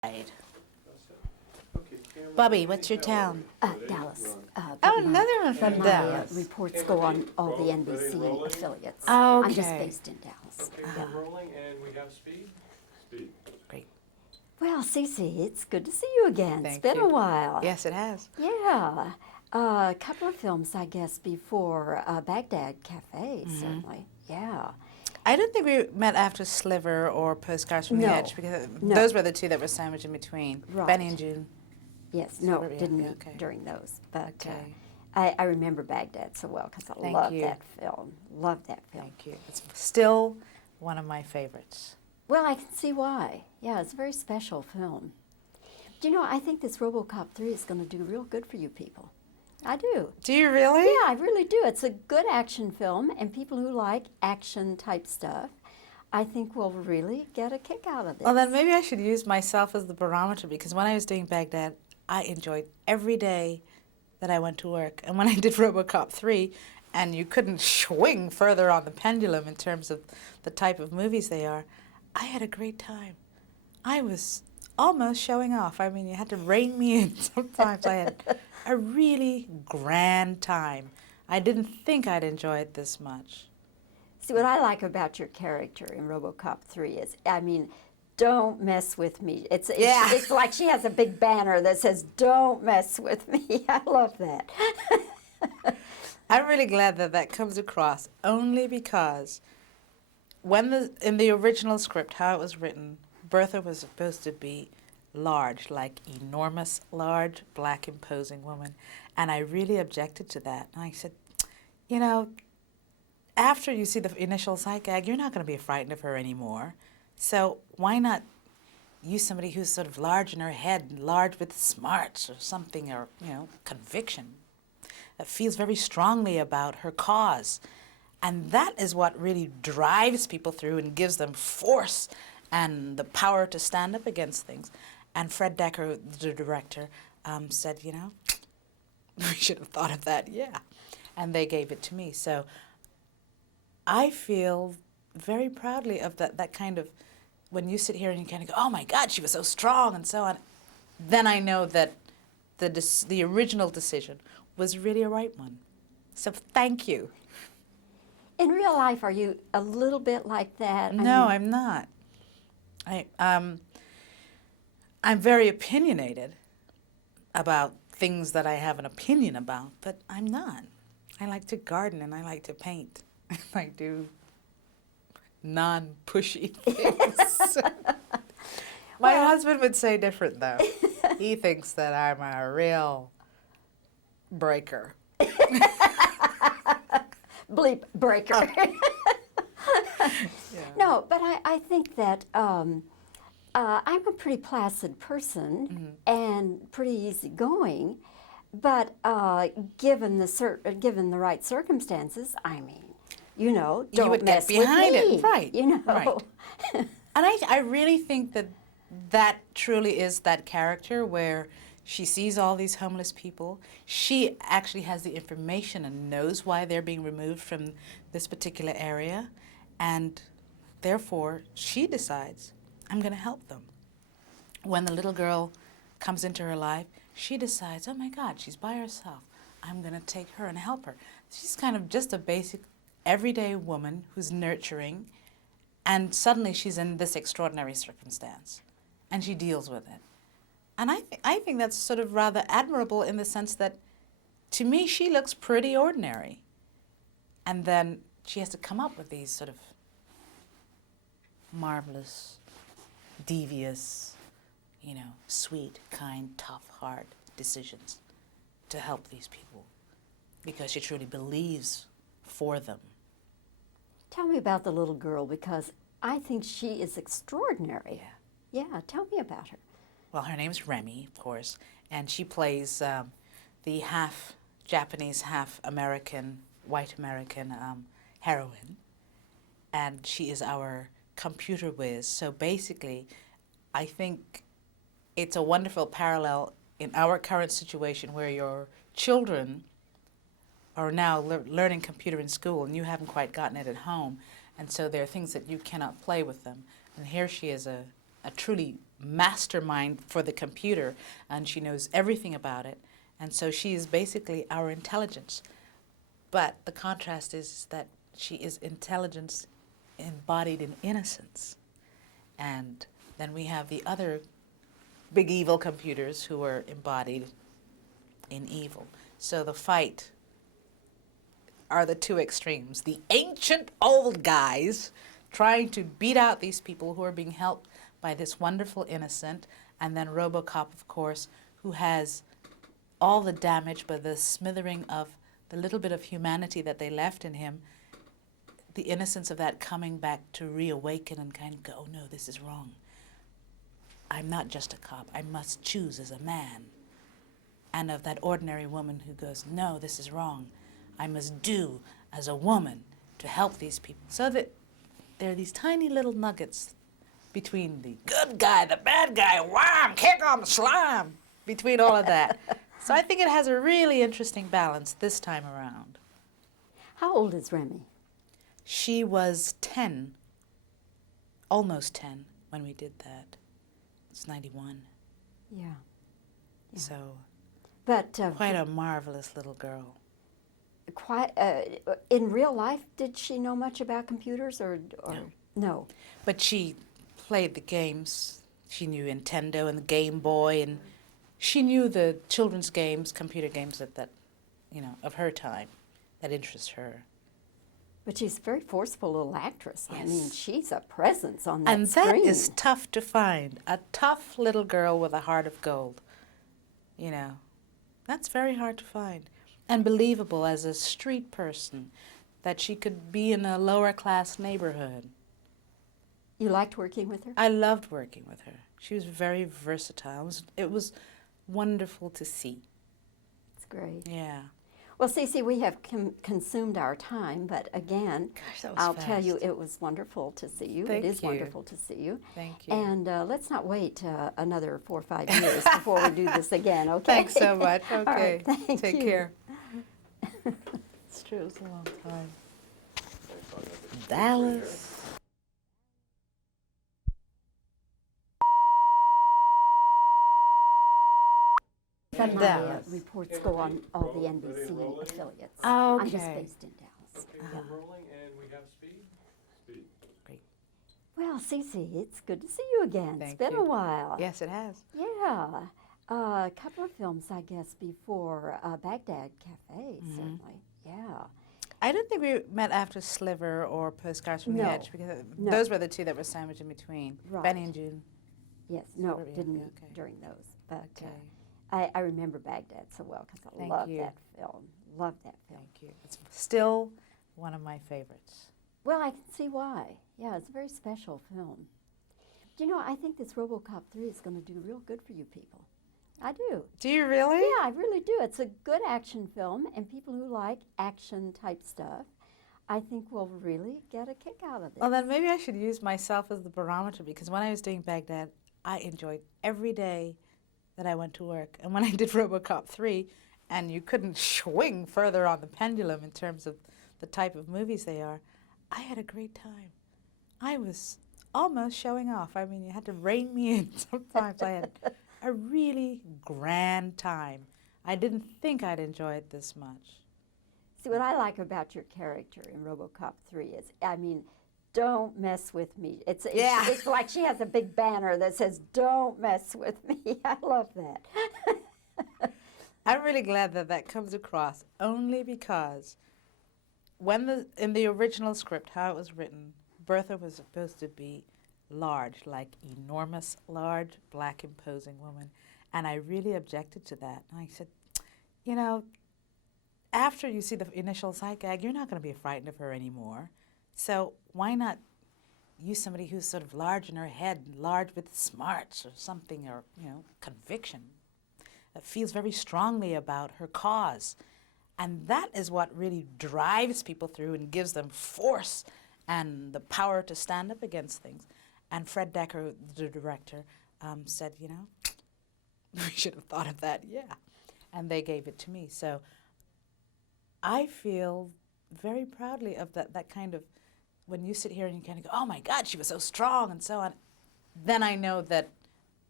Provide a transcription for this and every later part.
Right. Bobbie, what's your town? Dallas. Oh, another one from My Dallas. reports go on all the NBC affiliates. Oh, I'm just okay. based in Dallas. Okay, we're rolling and we have speed. Speed. Great. Well, Cece, it's good to see you again. Thank It's been you. a while. Yes, it has. Yeah. A couple of films, I guess, before Baghdad Cafe, certainly. Yeah. I don't think we met after Sliver or Postcards from the No. Edge because No. those were the two that were sandwiched in between. Right. Benny and June. Yes, no, Sliver, yeah, didn't yeah, meet okay. during those. But Okay. I remember Baghdad so well because I Thank love you. that film. Love that film. Thank you. It's still one of my favorites. Well, I can see why. Yeah, it's a very special film. Do you know, I think this Robocop 3 is going to do real good for you people. I do. Do you really? Yeah, I really do. It's a good action film, and people who like action-type stuff, I think will really get a kick out of this. Well, then maybe I should use myself as the barometer because when I was doing Baghdad, I enjoyed every day that I went to work. And when I did Robocop 3, and you couldn't swing further on the pendulum in terms of the type of movies they are, I had a great time. I was almost showing off. I mean, you had to rein me in sometimes. I had a really grand time. I didn't think I'd enjoy it this much. See, what I like about your character in Robocop 3 is, I mean, don't mess with me. Yeah. It's like she has a big banner that says, don't mess with me. I love that. I'm really glad that that comes across only because when in the original script, how it was written, Bertha was supposed to be large, like enormous, large, black, imposing woman. And I really objected to that. And I said, you know, after you see the initial sight gag, you're not going to be frightened of her anymore. So why not use somebody who's sort of large in her head, large with smarts or something, or, you know, conviction, that feels very strongly about her cause. And that is what really drives people through and gives them force and the power to stand up against things. And Fred Decker, the director, said, you know, we should have thought of that, yeah. And they gave it to me. So I feel very proudly of that kind of, when you sit here and you kind of go, oh my God, she was so strong and so on, then I know that the original decision was really a right one. So thank you. In real life, are you a little bit like that? No, I'm not. I'm very opinionated about things that I have an opinion about, but I'm not. I like to garden and I like to paint. I do non-pushy things. My husband would say different, though. He thinks that I'm a real breaker. Bleep breaker. Yeah. No, but I think that I'm a pretty placid person and pretty easygoing, but given the right circumstances, I mean, you know, don't you would mess get behind with me, it, right? You know, right. And I really think that truly is that character where she sees all these homeless people. She actually has the information and knows why they're being removed from this particular area, and therefore she decides, I'm going to help them. When the little girl comes into her life, she decides, oh my God, she's by herself. I'm going to take her and help her. She's kind of just a basic, everyday woman who's nurturing, and suddenly she's in this extraordinary circumstance, and she deals with it. And I think that's sort of rather admirable in the sense that, to me, she looks pretty ordinary. And then she has to come up with these sort of marvelous, devious, you know, sweet, kind, tough, hard decisions to help these people because she truly believes for them. Tell me about the little girl, because I think she is extraordinary. Yeah, tell me about her. Well, her name's Remy, of course, and she plays the half Japanese, half American, white American heroine. And she is our computer whiz. So basically, I think it's a wonderful parallel in our current situation where your children are now learning computer in school and you haven't quite gotten it at home. And so there are things that you cannot play with them. And here she is a truly mastermind for the computer, and she knows everything about it. And so she is basically our intelligence. But the contrast is that she is intelligence embodied in innocence. And then we have the other big evil computers who are embodied in evil. So the fight are the two extremes. The ancient old guys trying to beat out these people who are being helped by this wonderful innocent, and then Robocop, of course, who has all the damage but the smithering of the little bit of humanity that they left in him, the innocence of that coming back to reawaken and kind of go, oh, no, this is wrong. I'm not just a cop. I must choose as a man. And of that ordinary woman who goes, no, this is wrong. I must do as a woman to help these people. So that there are these tiny little nuggets between the good guy, the bad guy, wham, kick on the slime, between all of that. So I think it has a really interesting balance this time around. How old is Remy? She was 10, almost 10, when we did that. It's 91. Yeah. So But quite a marvelous little girl. In real life, did she know much about computers or no? But she played the games. She knew Nintendo and the Game Boy, and she knew the children's games, computer games that of her time that interest her. But she's a very forceful little actress. Yes. I mean, she's a presence on that And screen. that is tough to find. A tough little girl with a heart of gold. That's very hard to find. And believable as a street person, that she could be in a lower class neighborhood. You liked working with her? I loved working with her. She was very versatile. It was wonderful to see. It's great. Yeah. Well, Cece, we have consumed our time, but again, Gosh, that was I'll fast. tell you, it was wonderful to see you. Thank It is you. wonderful to see you. Thank you. And let's not wait another 4 or 5 years before we do this again, okay? Thanks so much. All Okay. right, thank Take you. care. It's true. It's a long time. Thanks, Bobbie. Dallas. But my Dallas. reports go on all the NBC affiliates. Okay. I'm just based in Dallas. Okay, we're rolling and we have speed. Speed. Great. Well, Cece, it's good to see you again. Thank It's been you. a while. Yes, it has. Yeah. A couple of films, I guess, before Baghdad Cafe, certainly. Yeah. I don't think we met after Sliver or Postcards from the No. Edge, because No. those were the two that were sandwiched in between. Right. Benny and June. Yes. No, Sliver, yeah, didn't meet okay. during those. But Okay. I remember Baghdad so well because I Thank love you. that film. Love that film. Thank you. It's still one of my favorites. Well, I can see why. Yeah, it's a very special film. Do you know, I think this Robocop 3 is going to do real good for you people. I do. Do you really? Yeah, I really do. It's a good action film, and people who like action-type stuff, I think will really get a kick out of this. Well, then maybe I should use myself as the barometer, because when I was doing Baghdad, I enjoyed every day that I went to work. And when I did Robocop 3, and you couldn't swing further on the pendulum in terms of the type of movies they are, I had a great time. I was almost showing off. I mean, you had to rein me in sometimes. I had a really grand time. I didn't think I'd enjoy it this much. See, what I like about your character in Robocop 3 is, I mean, don't mess with me. It's like she has a big banner that says, don't mess with me. I love that. I'm really glad that that comes across, only because in the original script, how it was written, Bertha was supposed to be large, like enormous, large, black, imposing woman. And I really objected to that. And I said, after you see the initial sight gag, you're not going to be frightened of her anymore. So why not use somebody who's sort of large in her head, large with smarts or something, or, conviction, that feels very strongly about her cause. And that is what really drives people through and gives them force and the power to stand up against things. And Fred Decker, the director, said, we should have thought of that, yeah. And they gave it to me. So I feel very proudly of that kind of, when you sit here and you kind of go, oh my God, she was so strong and so on, then I know that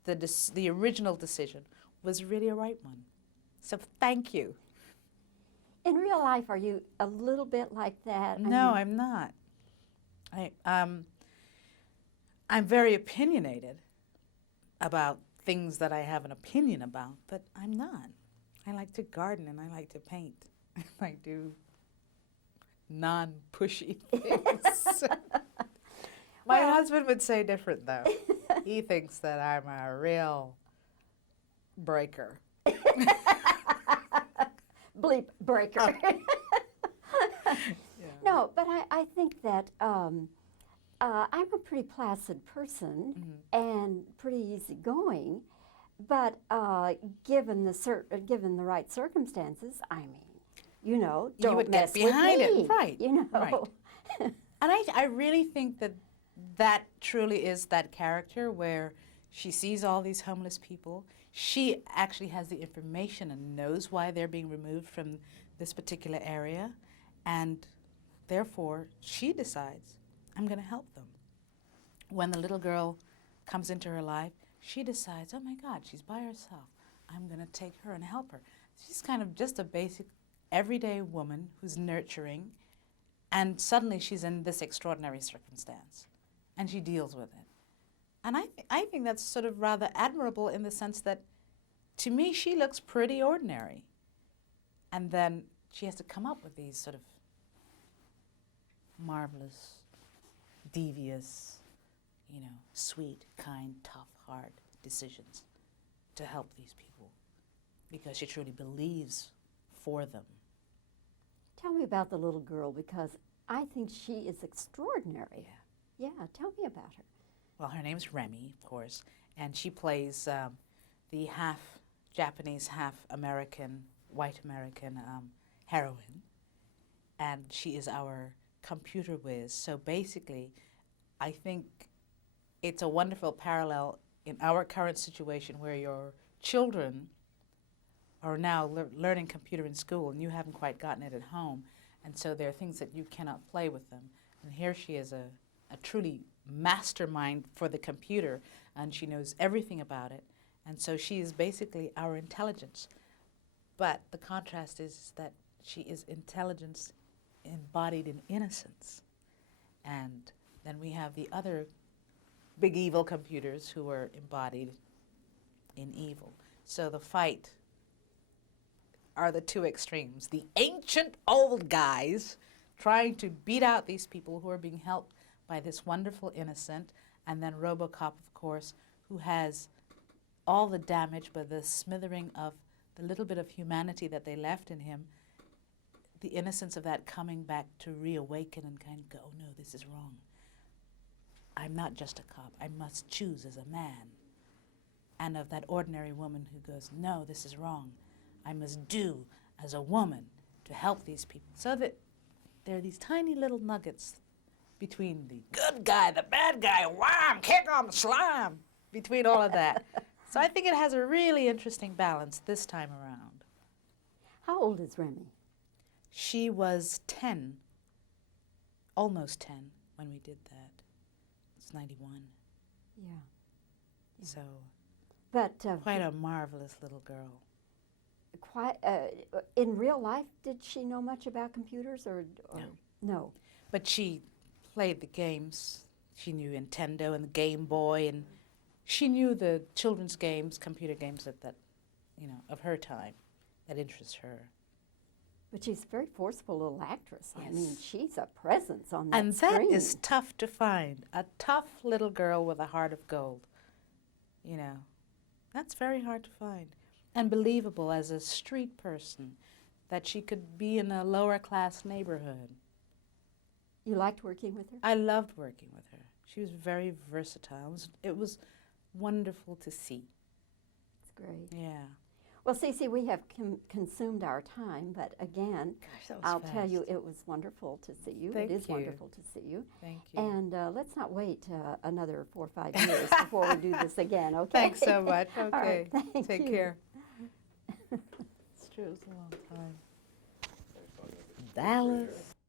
the original decision was really a right one. So thank you. In real life, are you a little bit like that? No, I'm not. I'm very opinionated about things that I have an opinion about, but I'm not. I like to garden and I like to paint. I do non-pushy things. My husband would say different, though. He thinks that I'm a real breaker. Bleep breaker. No, but I think that I'm a pretty placid person and pretty easygoing, but given the right circumstances, I mean, you know, don't You would mess get behind with me, it, right? You know. Right. And I really think that truly is that character where she sees all these homeless people. She actually has the information and knows why they're being removed from this particular area, and therefore she decides, I'm going to help them. When the little girl comes into her life, she decides, oh my God, she's by herself. I'm going to take her and help her. She's kind of just a basic, everyday woman who's nurturing, and suddenly she's in this extraordinary circumstance, and she deals with it. And I think that's sort of rather admirable in the sense that, to me, she looks pretty ordinary. And then she has to come up with these sort of marvelous, devious, you know, sweet, kind, tough, hard decisions to help these people because she truly believes for them. Tell me about the little girl, because I think she is extraordinary. Yeah, tell me about her. Well, her name's Remy, of course, and she plays the half Japanese, half American, white American heroine, and she is our computer whiz. So basically, I think it's a wonderful parallel in our current situation where your children are now learning computer in school and you haven't quite gotten it at home, and so there are things that you cannot play with them. And here she is a truly mastermind for the computer, and she knows everything about it, and so she is basically our intelligence. But the contrast is that she is intelligence embodied in innocence. And then we have the other big evil computers who are embodied in evil. So the fight are the two extremes. The ancient old guys trying to beat out these people who are being helped by this wonderful innocent, and then Robocop, of course, who has all the damage but the smithering of the little bit of humanity that they left in him, the innocence of that coming back to reawaken and kind of go, oh no, this is wrong. I'm not just a cop. I must choose as a man. And of that ordinary woman who goes, no, this is wrong. I must do as a woman to help these people. So that there are these tiny little nuggets between the good guy, the bad guy, wham, kick on the slime, between all of that. So I think it has a really interesting balance this time around. How old is Remy? She was 10, almost 10 when we did that. It's 91. Yeah. So But quite a marvelous little girl. In real life, did she know much about computers or no? But she played the games. She knew Nintendo and the Game Boy, and she knew the children's games, computer games that you know, of her time that interest her. But she's a very forceful little actress. Yes. I mean, she's a presence on that And screen. that is tough to find. A tough little girl with a heart of gold. You know, that's very hard to find. And believable as a street person, that she could be in a lower class neighborhood. You liked working with her? I loved working with her. She was very versatile. It was wonderful to see. It's great. Yeah. Well, Cece, we have consumed our time, but again, Gosh, that was I'll fast. tell you, it was wonderful to see you. Thank It is you. wonderful to see you. Thank you. And let's not wait another 4 or 5 years before we do this again, okay? Thanks so much. All Okay. right, thank Take you. care. It's true, it was a long time. Thanks, Bobbie. Dallas.